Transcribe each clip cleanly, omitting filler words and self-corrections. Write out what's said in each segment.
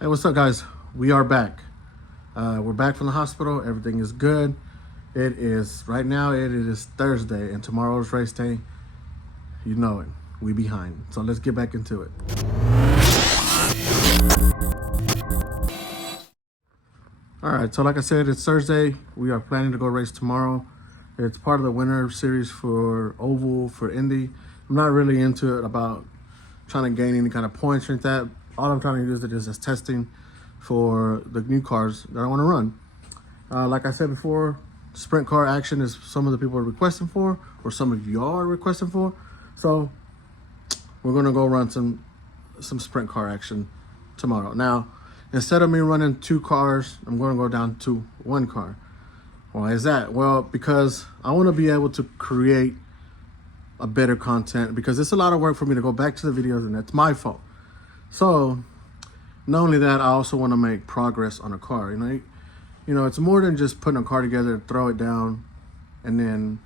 Hey, what's up, guys? We are back. We're back from the hospital. Everything is good. It is right now. It is Thursday, and tomorrow's race day. You know it. We behind. So let's get back into it. All right. So like I said, it's Thursday. We are planning to go race tomorrow. It's part of the winter series for Oval for Indy. I'm not really into it about trying to gain any kind of points or anything like that. All I'm trying to use it is as testing for the new cars that I want to run. Like I said before, sprint car action is some of the people are requesting for, or some of y'all are requesting for. So we're gonna go run some sprint car action tomorrow. Now, instead of me running two cars, I'm gonna go down to one car. Why is that? Well, because I want to be able to create a better content, because it's a lot of work for me to go back to the videos, and that's my fault. So not only that, I also want to make progress on a car. You know, it's more than just putting a car together, throw it down, and then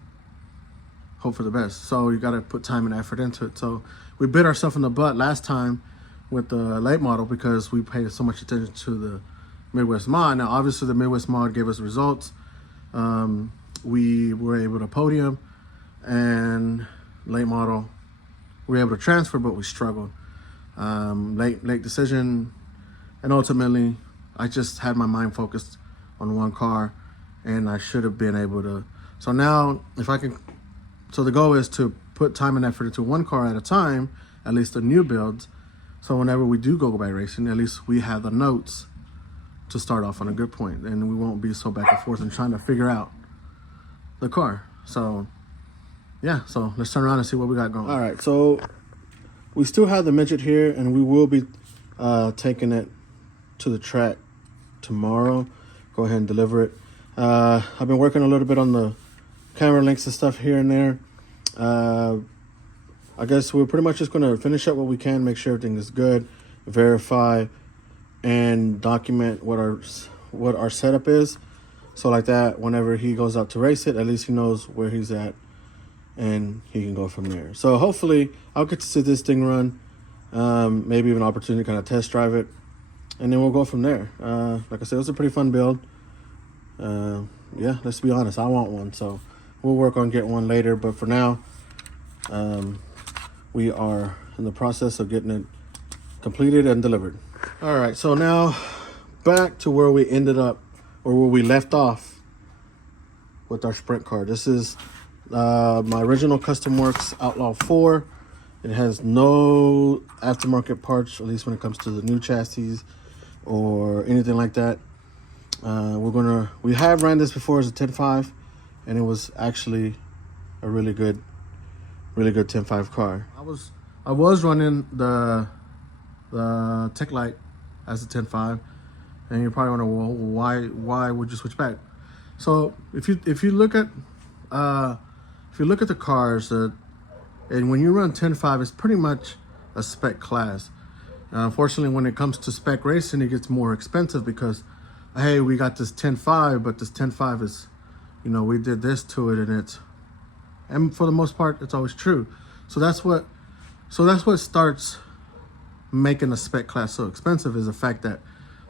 hope for the best. So you got to put time and effort into it. So we bit ourselves in the butt last time with the late model because we paid so much attention to the Midwest mod. Now, obviously, the Midwest mod gave us results. We were able to podium, and late model we were able to transfer, but we struggled. Late decision, and ultimately I just had my mind focused on one car, and I should have been able to. So now if I can, so the goal is to put time and effort into one car at a time, at least the new builds, so whenever we do go by racing, at least we have the notes to start off on a good point, and we won't be so back and forth and trying to figure out the car. So yeah, so let's turn around and see what we got going. All right, so we still have the midget here, and we will be taking it to the track tomorrow. Go ahead and deliver it. I've been working a little bit on the camera links and stuff here and there. I guess we're pretty much just going to finish up what we can, make sure everything is good, verify, and document what our setup is. So like that, whenever he goes out to race it, at least he knows where he's at, and he can go from there. So hopefully I'll get to see this thing run, maybe even an opportunity to kind of test drive it, and then we'll go from there. Like I said, it was a pretty fun build. Yeah, let's be honest, I want one, so we'll work on getting one later, but for now, we are in the process of getting it completed and delivered. All right, so now back to where we ended up, or where we left off with our sprint car. This is my original Custom Works Outlaw 4. It has no aftermarket parts, at least when it comes to the new chassis or anything like that. We have ran this before as a 10.5, and it was actually a really good 10.5 car. I was running the Tech Light as a 10.5, and you're probably wondering, well, why would you switch back? So if you look at the cars, and when you run 10.5, it's pretty much a spec class. Unfortunately, when it comes to spec racing, it gets more expensive because, hey, we got this 10.5, but this 10.5 is, we did this to it, and for the most part, it's always true. So that's what starts making a spec class so expensive, is the fact that,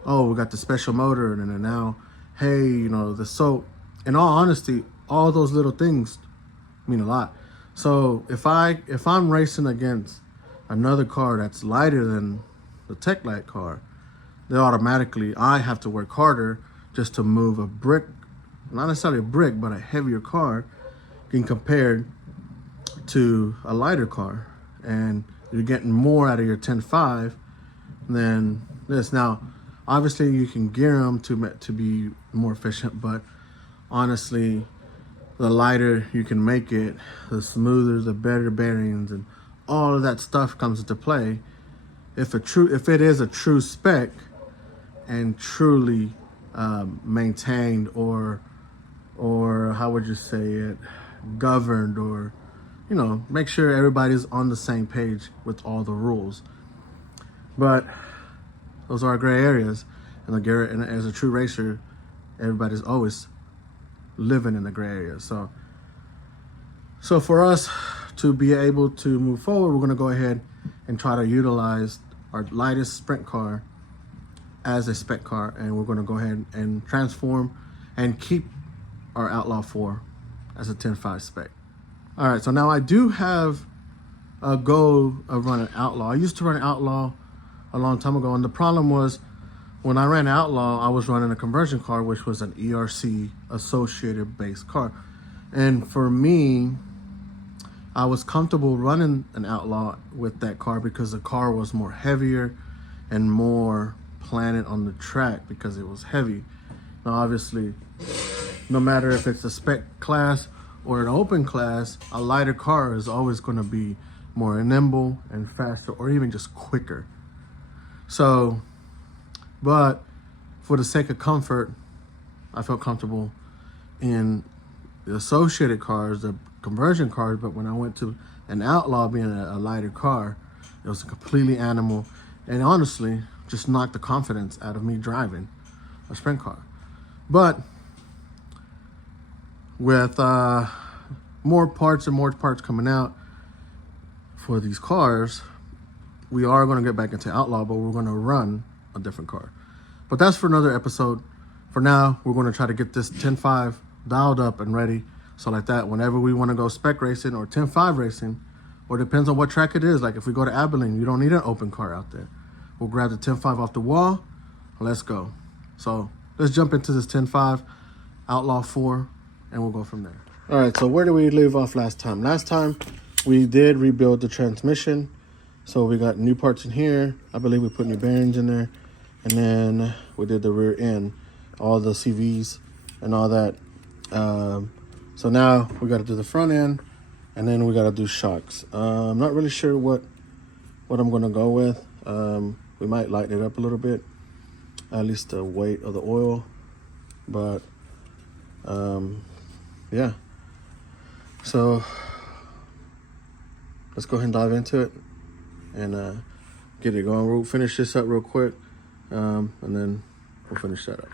oh, we got the special motor, and then now, hey, so in all honesty, all those little things mean a lot. So if I'm racing against another car that's lighter than the Tech Light car, then automatically I have to work harder just to move a brick, not necessarily a brick, but a heavier car in compared to a lighter car, and you're getting more out of your 10.5 than this. Now, obviously, you can gear them to be more efficient, but honestly, the lighter you can make it, the smoother, the better bearings, and all of that stuff comes into play. If it is a true spec and truly maintained, or how would you say it, governed, or make sure everybody's on the same page with all the rules. But those are gray areas, and as a true racer, everybody's always living in the gray area. So for us to be able to move forward, we're going to go ahead and try to utilize our lightest sprint car as a spec car, and we're going to go ahead and transform and keep our Outlaw 4 as a 10.5 spec. All right, so now I do have a goal of running Outlaw. I used to run Outlaw a long time ago, and the problem was when I ran Outlaw, I was running a conversion car, which was an ERC associated based car. And for me, I was comfortable running an Outlaw with that car because the car was more heavier and more planted on the track because it was heavy. Now, obviously, no matter if it's a spec class or an open class, a lighter car is always going to be more nimble and faster, or even just quicker. So, but for the sake of comfort, I felt comfortable in the associated cars, the conversion cars. But when I went to an Outlaw being a lighter car, it was a completely animal, and honestly just knocked the confidence out of me driving a sprint car. But with more parts coming out for these cars, we are going to get back into Outlaw, but we're going to run a different car. But that's for another episode. For now, we're going to try to get this 10.5 dialed up and ready, so like that, whenever we want to go spec racing or 10.5 racing, or depends on what track it is. Like if we go to Abilene, you don't need an open car out there. We'll grab the 10.5 off the wall. Let's go. So let's jump into this 10.5 Outlaw 4, and we'll go from there. All right, so where did we leave off last time? Last time, we did rebuild the transmission. So we got new parts in here. I believe we put new bearings in there. And then we did the rear end, all the CVs and all that. So now we got to do the front end, and then we got to do shocks. I'm not really sure what I'm going to go with. We might lighten it up a little bit, at least the weight of the oil. But yeah. So let's go ahead and dive into it and get it going. We'll finish this up real quick, and then we'll finish that up.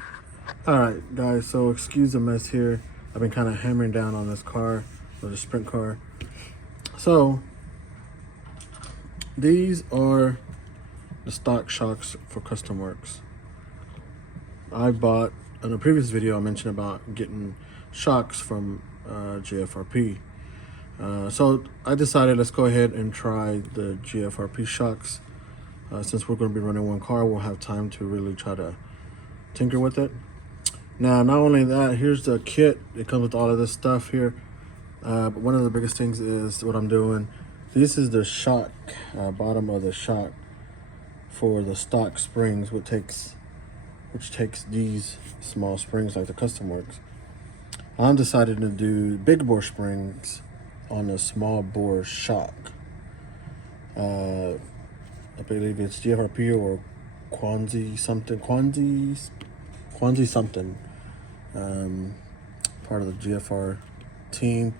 All right, guys, so excuse the mess here. I've been kind of hammering down on this car, or the sprint car. So these are the stock shocks for Custom Works. I bought, in a previous video I mentioned about getting shocks from GFRP. So I decided let's go ahead and try the GFRP shocks. Since we're going to be running one car, we'll have time to really try to tinker with it. Now, not only that, here's the kit. It comes with all of this stuff here. But one of the biggest things is what I'm doing. This is the shock, bottom of the shock for the stock springs, which takes these small springs like the Custom Works. I'm decided to do big bore springs on a small bore shock. I believe it's GFRP or Quanzi something. Part of the GFR team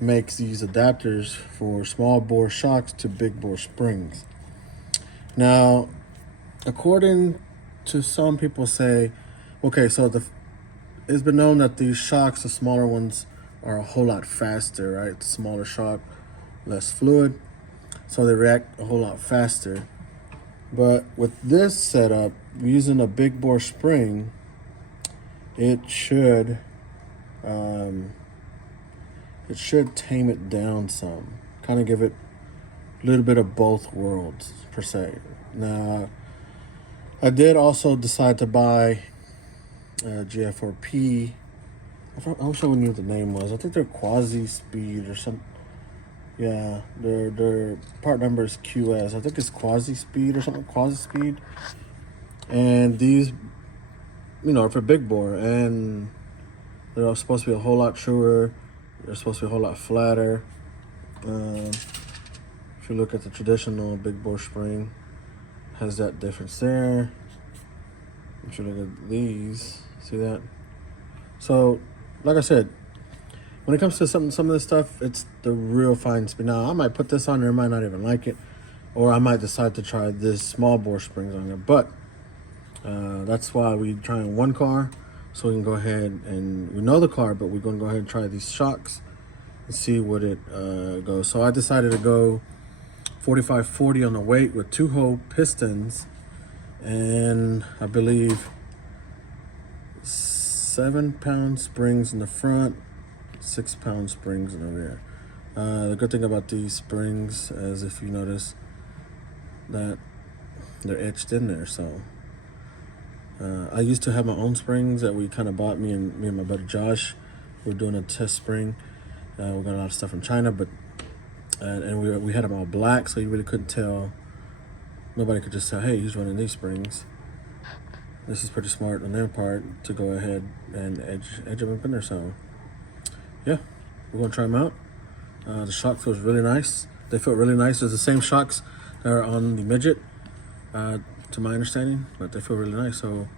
makes these adapters for small bore shocks to big bore springs. Now, according to some people say, okay, so it's been known that these shocks, the smaller ones, are a whole lot faster, right? The smaller shock, less fluid, so they react a whole lot faster. But with this setup, using a big bore spring, it should tame it down some, kind of give it a little bit of both worlds per se. Now, I did also decide to buy GFRP. I wish I knew what the name was. I think they're Quasi Speed or something. Yeah, their part number is QS. I think it's Quasi Speed or something. Quasi Speed. And these, are for big bore, and they're supposed to be a whole lot truer. They're supposed to be a whole lot flatter. If you look at the traditional big bore spring, has that difference there. If you look at these, see that? So, like I said, when it comes to some of this stuff, it's the real fine speed. Now, I might put this on there, I might not even like it, or I might decide to try this small bore springs on there. But that's why we try in one car, so we can go ahead and we know the car, but we're going to go ahead and try these shocks and see what it goes. So I decided to go 45-40 on the weight with 2-hole pistons and I believe 7-pound springs in the front, 6-pound springs in the rear. The good thing about these springs is, if you notice, that they're etched in there. So I used to have my own springs that we kind of bought. Me and my buddy Josh. We're doing a test spring. We got a lot of stuff from China, but and we had them all black, so you really couldn't tell. Nobody could just tell, hey, he's running these springs. This is pretty smart on their part to go ahead and edge them up in there. So yeah, we're gonna try them out. The shock feels really nice. They feel really nice. They're the same shocks that are on the midget, to my understanding, but they feel really nice. So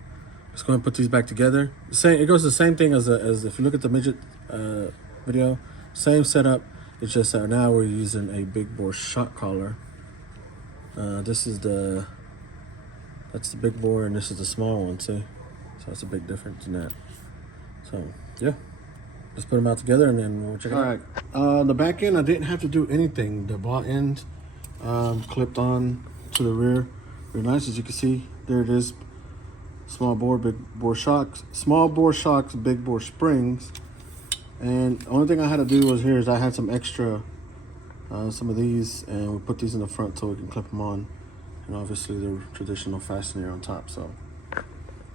let's go and put these back together. It goes the same thing as if you look at the midget video. Same setup. It's just that now we're using a big bore shock collar. That's the big bore, and this is the small one. See, so that's a big difference in that. So yeah, let's put them out together and then we'll check it out. All right, the back end I didn't have to do anything. The ball end clipped on to the rear. Very nice, as you can see. There it is. Small bore, big bore shocks. Small bore shocks, big bore springs. And the only thing I had to do is I had some extra, some of these, and we put these in the front so we can clip them on. And obviously the traditional fastener on top. So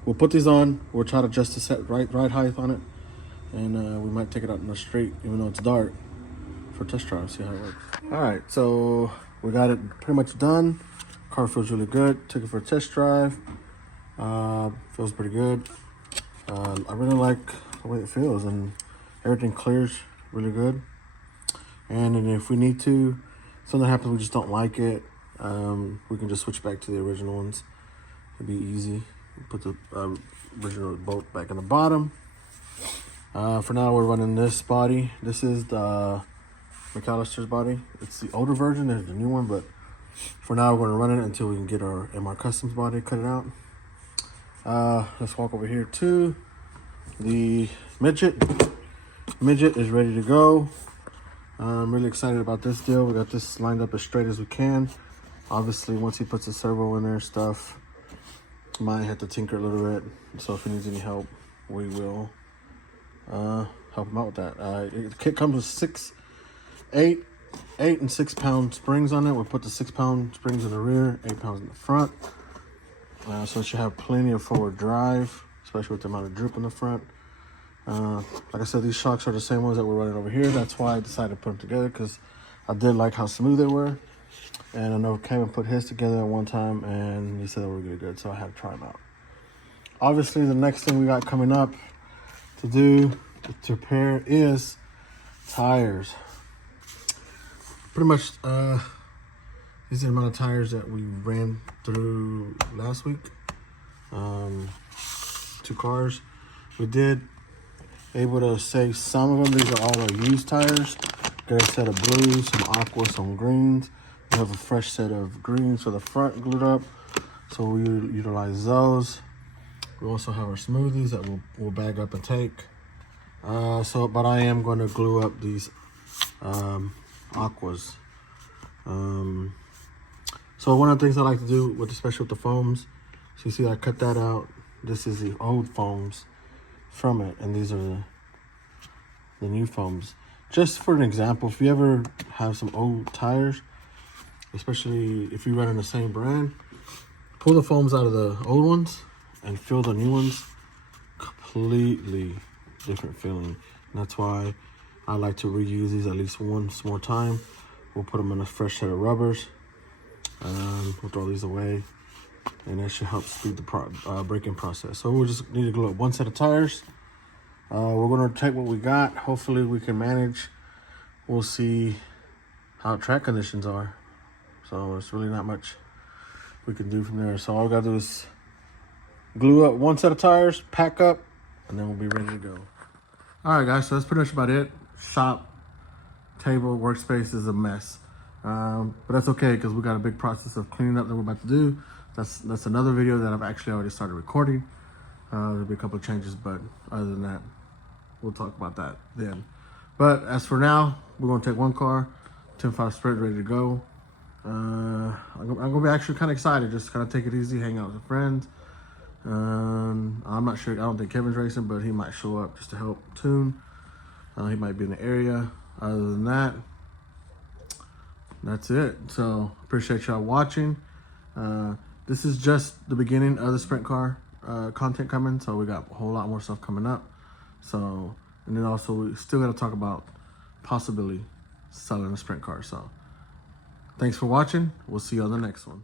we'll put these on. We'll try to adjust the set right height on it, and we might take it out in the street, even though it's dark, for a test drive. See how it works. All right, so we got it pretty much done. Car feels really good. Took it for a test drive. Feels pretty good. I really like the way it feels, and everything clears really good. And then if we need to, something happens, we just don't like it, we can just switch back to the original ones. It'd be easy. Put the original bolt back in the bottom. For now, we're running this body. This is the McAllister's body. It's the older version. There's the new one, but for now, we're going to run it until we can get our MR Customs body, cut it out. Let's walk over here to the midget. Midget is ready to go. I'm really excited about this deal. We got this lined up as straight as we can. Obviously, once he puts a servo in there, stuff might have to tinker a little bit. So if he needs any help, we will help him out with that. The kit comes with 8 and 6 pound springs on it. We'll put the 6 pound springs in the rear, 8 pounds in the front. So it should have plenty of forward drive, especially with the amount of droop in the front. Like I said, these shocks are the same ones that we're running over here. That's why I decided to put them together, because I did like how smooth they were. And I know Kevin put his together at one time, and he said they were really good, so I had to try them out. Obviously, the next thing we got coming up to do to repair is tires. Pretty much, these are the amount of tires that we ran through last week. 2 cars. We did able to save some of them. These are all our used tires. Got a set of blues, some aqua, some greens. We have a fresh set of greens for the front glued up, so we utilize those. We also have our smoothies that we'll bag up and take. But I am going to glue up these aquas. So one of the things I like to do, especially with the foams, so you see I cut that out. This is the old foams from it, and these are the new foams. Just for an example, if you ever have some old tires, especially if you run in the same brand, pull the foams out of the old ones and fill the new ones. Completely different feeling. And that's why I like to reuse these at least once more time. We'll put them in a fresh set of rubbers. We'll throw these away, and that should help speed the braking process. So we'll just need to glue up 1 set of tires. We're going to take what we got. Hopefully we can manage. We'll see how track conditions are. So it's really not much we can do from there. So all we got to do is glue up 1 set of tires, pack up, and then we'll be ready to go. All right, guys, so that's pretty much about it. Shop, table, workspace is a mess. But that's okay, because we got a big process of cleaning up that we're about to do. That's another video that I've actually already started recording. There'll be a couple of changes, but other than that, we'll talk about that then. But as for now, we're going to take 1 car, 10.5 Sprint, ready to go. I'm gonna be actually kind of excited. Just kind of take it easy, hang out with friends. I'm not sure. I don't think Kevin's racing, but he might show up just to help tune. He might be in the area. Other than that, that's it. So appreciate y'all watching. This is just the beginning of the sprint car content coming. So we got a whole lot more stuff coming up. So, and then also we still got to talk about possibly selling a sprint car. So thanks for watching. We'll see you on the next one.